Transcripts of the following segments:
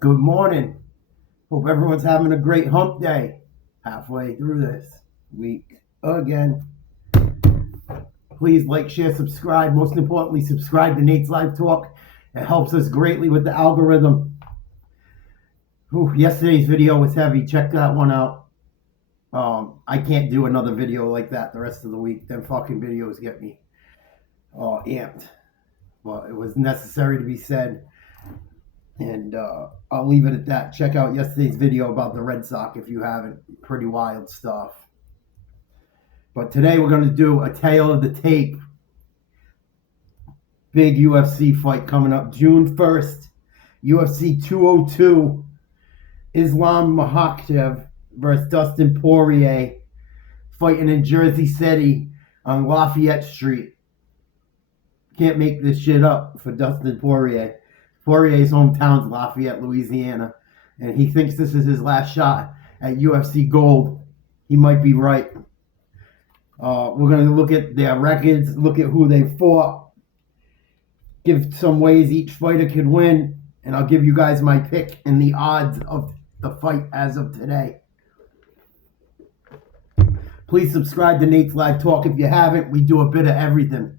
Good morning. Hope everyone's having a great hump day. Halfway through this week again. Please like, share, subscribe. Most importantly, subscribe to Nate's Live Talk. It helps us greatly with the algorithm. Yesterday's video was heavy. Check that one out. I can't do another video like that the rest of the week. Them fucking videos get me amped. But it was necessary to be said. And I'll leave it at that. Check out yesterday's video about the Red Sox if you haven't. Pretty wild stuff. But today we're going to do a tale of the tape. Big UFC fight coming up June 1st. UFC 202. Islam Makhachev versus Dustin Poirier. Fighting in Jersey City on Lafayette Street. Can't make this shit up for Dustin Poirier. Poirier's hometown's Lafayette, Louisiana, and he thinks this is his last shot at UFC gold. He might be right. We're going to look at their records, look at who they fought, give some ways each fighter could win, and I'll give you guys my pick and the odds of the fight as of today. Please subscribe to Nate's Live Talk if you haven't. We do a bit of everything.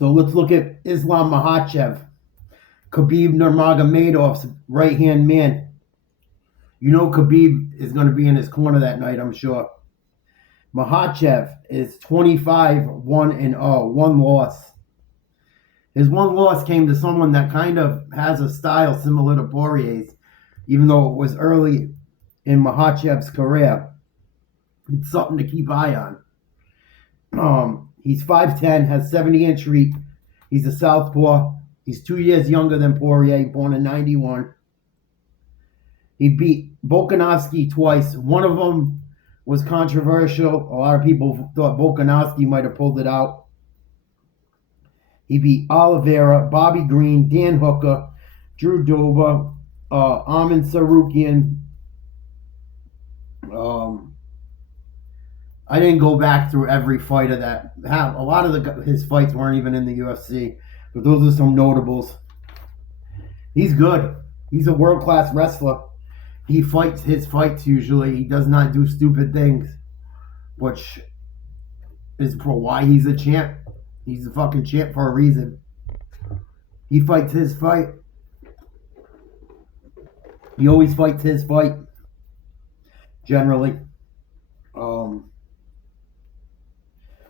So let's look at Islam Makhachev, Khabib Nurmagomedov's right-hand man. You know Khabib is going to be in his corner that night, I'm sure. Makhachev is 25-1-0, one loss. His one loss came to someone that kind of has a style similar to Poirier's, even though it was early in Makhachev's career. It's something to keep eye on. He's 5'10", has 70-inch reach. He's a southpaw. He's 2 years younger than Poirier, born in 91. He beat Volkanovski twice. One of them was controversial. A lot of people thought Volkanovski might have pulled it out. He beat Oliveira, Bobby Green, Dan Hooker, Drew Dober, Arman Sarukian. I didn't go back through every fighter that had. A lot of his fights weren't even in the UFC, but those are some notables. He's good. He's a world-class wrestler. He fights his fights usually. He does not do stupid things, which is for why he's a champ. He's a fucking champ for a reason. He fights his fight. He always fights his fight, generally.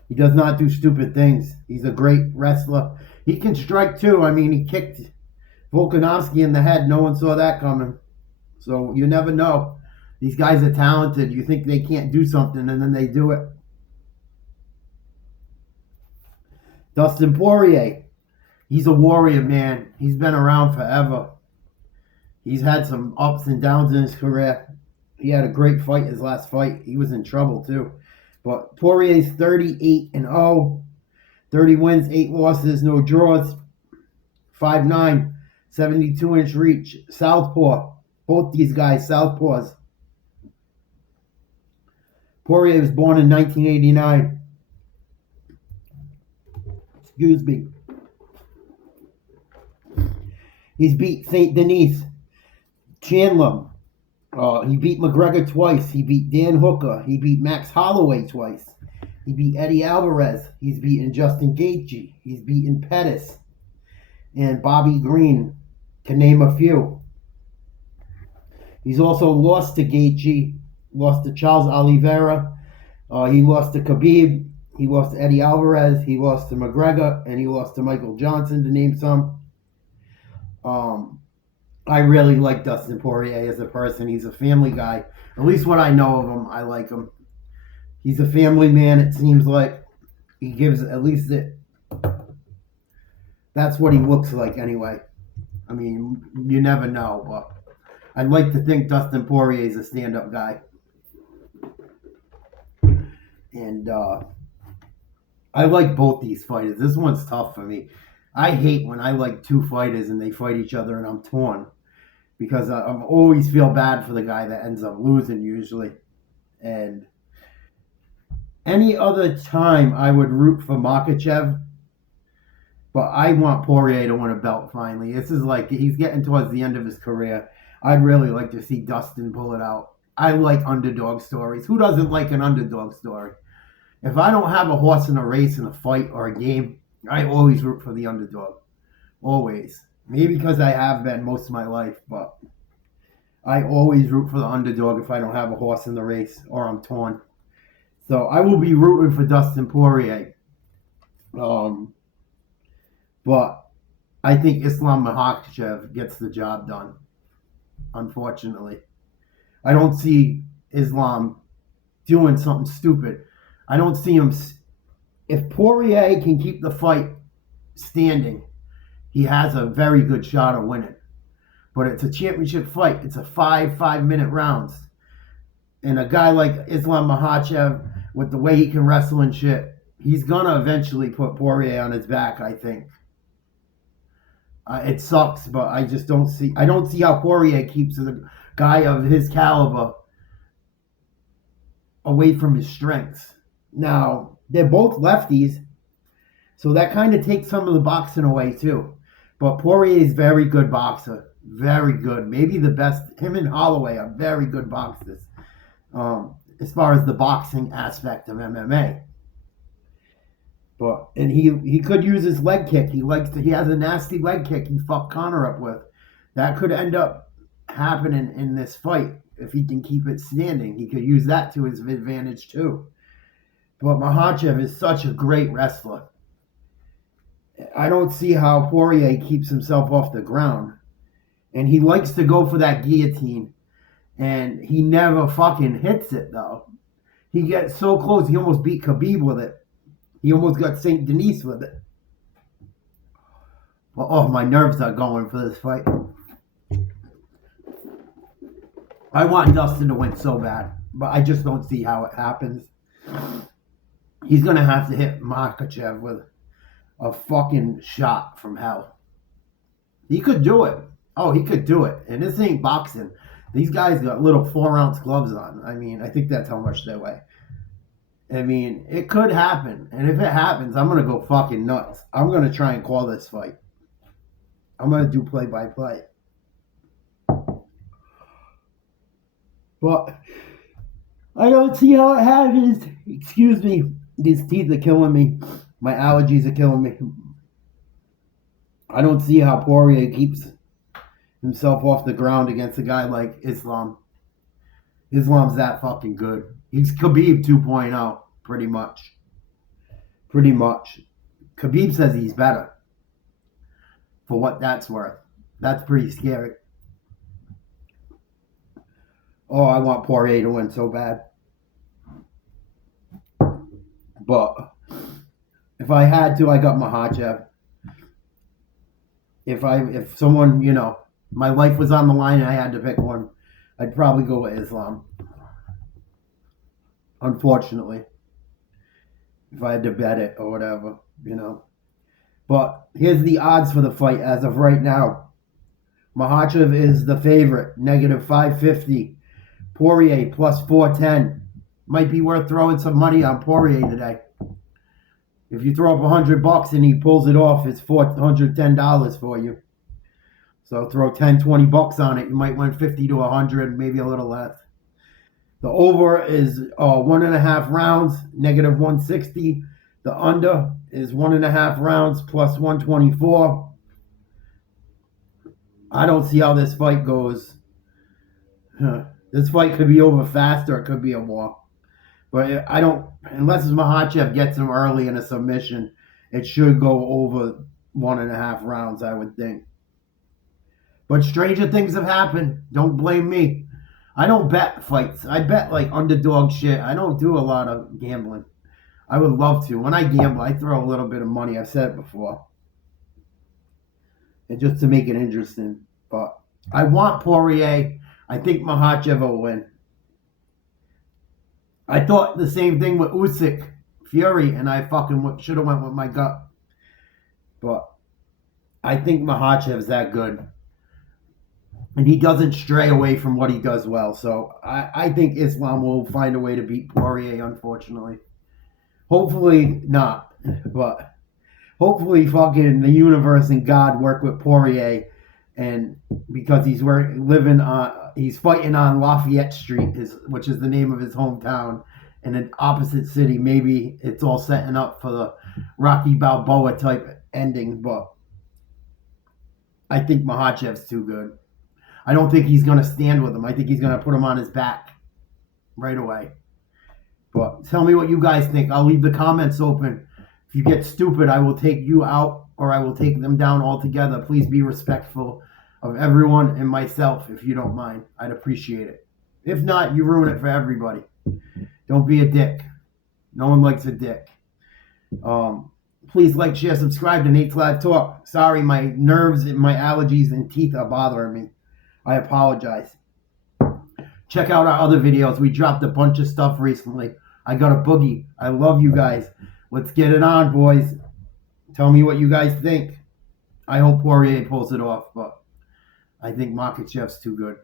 He does not do stupid things. He's a great wrestler. He can strike too. I mean, he kicked Volkanovski in the head. No one saw that coming. So you never know. These guys are talented. You think they can't do something, and then they do it. Dustin Poirier. He's a warrior, man. He's been around forever. He's had some ups and downs in his career. He had a great fight his last fight. He was in trouble too. But Poirier's 38-0. 30 wins, 8 losses, no draws. 5'9", 72-inch reach. Southpaw. Both these guys, southpaws. Poirier was born in 1989. Excuse me. He's beat St. Denis, Chandler. He beat McGregor twice. He beat Dan Hooker. He beat Max Holloway twice. He beat Eddie Alvarez. He's beaten Justin Gaethje. He's beaten Pettis and Bobby Green, to name a few. He's also lost to Gaethje, lost to Charles Oliveira. He lost to Khabib. He lost to Eddie Alvarez. He lost to McGregor, and he lost to Michael Johnson, to name some. I really like Dustin Poirier as a person. He's a family guy. At least what I know of him, I like him. He's a family man, it seems like. He gives, at least that's what he looks like anyway. I mean, you never know, but I'd like to think Dustin Poirier is a stand-up guy. And I like both these fighters. This one's tough for me. I hate when I like two fighters and they fight each other and I'm torn. Because I always feel bad for the guy that ends up losing usually. And any other time I would root for Makhachev. But I want Poirier to win a belt finally. This is like he's getting towards the end of his career. I'd really like to see Dustin pull it out. I like underdog stories. Who doesn't like an underdog story? If I don't have a horse in a race, in a fight, or a game, I always root for the underdog. Always. Maybe because I have been most of my life, but I always root for the underdog if I don't have a horse in the race or I'm torn. So I will be rooting for Dustin Poirier. But I think Islam Makhachev gets the job done, unfortunately. I don't see Islam doing something stupid. I don't see him. If Poirier can keep the fight standing, he has a very good shot of winning. But it's a championship fight. It's a 5-minute rounds. And a guy like Islam Makhachev, with the way he can wrestle and shit, he's going to eventually put Poirier on his back, I think. It sucks, but I just don't see how Poirier keeps a guy of his caliber away from his strengths. Now, they're both lefties, so that kind of takes some of the boxing away too. But Poirier is very good boxer. Very good. Maybe the best. Him and Holloway are very good boxers as far as the boxing aspect of MMA. And he could use his leg kick. He has a nasty leg kick he fucked Conor up with. That could end up happening in this fight if he can keep it standing. He could use that to his advantage too. But Makhachev is such a great wrestler. I don't see how Poirier keeps himself off the ground. And he likes to go for that guillotine. And he never fucking hits it though. He gets so close, he almost beat Khabib with it. He almost got St. Denis with it. Well, oh, my nerves are going for this fight. I want Dustin to win so bad, but I just don't see how it happens. He's going to have to hit Makhachev with a fucking shot from hell. He could do it. Oh, he could do it. And this ain't boxing. These guys got little 4-ounce gloves on. I mean, I think that's how much they weigh. I mean, it could happen. And if it happens, I'm going to go fucking nuts. I'm going to try and call this fight. I'm going to do play-by-play. But I don't see how it happens. Excuse me. These teeth are killing me. My allergies are killing me. I don't see how Poirier keeps himself off the ground against a guy like Islam. Islam's that fucking good. He's Khabib 2.0, pretty much. Pretty much. Khabib says he's better. For what that's worth. That's pretty scary. Oh, I want Poirier to win so bad. But if I had to, I got Makhachev. If someone, my life was on the line and I had to pick one, I'd probably go with Islam. Unfortunately. If I had to bet it or whatever, But here's the odds for the fight as of right now. Makhachev is the favorite, -550. Poirier +410. Might be worth throwing some money on Poirier today. If you throw up $100 and he pulls it off, it's $410 for you. So throw $10-20 on it. You might win 50 to 100, maybe a little less. The over is 1.5 rounds, -160. The under is 1.5 rounds, +124. I don't see how this fight goes. This fight could be over fast or it could be a walk. But I don't, unless Makhachev gets him early in a submission, it should go over 1.5 rounds, I would think. But stranger things have happened. Don't blame me. I don't bet fights. I bet like underdog shit. I don't do a lot of gambling. I would love to. When I gamble, I throw a little bit of money. I've said it before. And just to make it interesting. But I want Poirier. I think Makhachev will win. I thought the same thing with Usyk, Fury, and I fucking should have went with my gut. But I think Makhachev's that good. And he doesn't stray away from what he does well. So I think Islam will find a way to beat Poirier, unfortunately. Hopefully not. But hopefully fucking the universe and God work with Poirier, and because he's fighting on Lafayette Street, which is the name of his hometown, in an opposite city. Maybe it's all setting up for the Rocky Balboa type ending, but I think Makhachev's too good. I don't think he's going to stand with him. I think he's going to put him on his back right away. But tell me what you guys think. I'll leave the comments open. If you get stupid, I will take you out or I will take them down altogether. Please be respectful of everyone and myself if you don't mind. I'd appreciate it. If not, you ruin it for everybody. Don't be a dick. No one likes a dick. Please like, share, subscribe to Nate's Live Talk. Sorry, my nerves and my allergies and teeth are bothering me. I apologize. Check out our other videos. We dropped a bunch of stuff recently. I got a boogie. I love you guys. Let's get it on, boys. Tell me what you guys think. I hope Poirier pulls it off, but I think Makhachev's too good,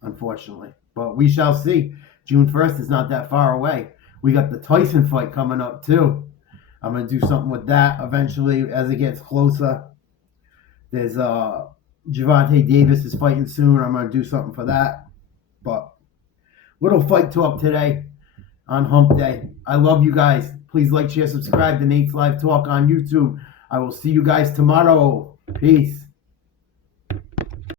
unfortunately. But we shall see. June 1st is not that far away. We got the Tyson fight coming up, too. I'm going to do something with that eventually as it gets closer. There's Gervonta Davis is fighting soon. I'm going to do something for that. But little fight talk today on Hump Day. I love you guys. Please like, share, subscribe to Nate's Live Talk on YouTube. I will see you guys tomorrow. Peace.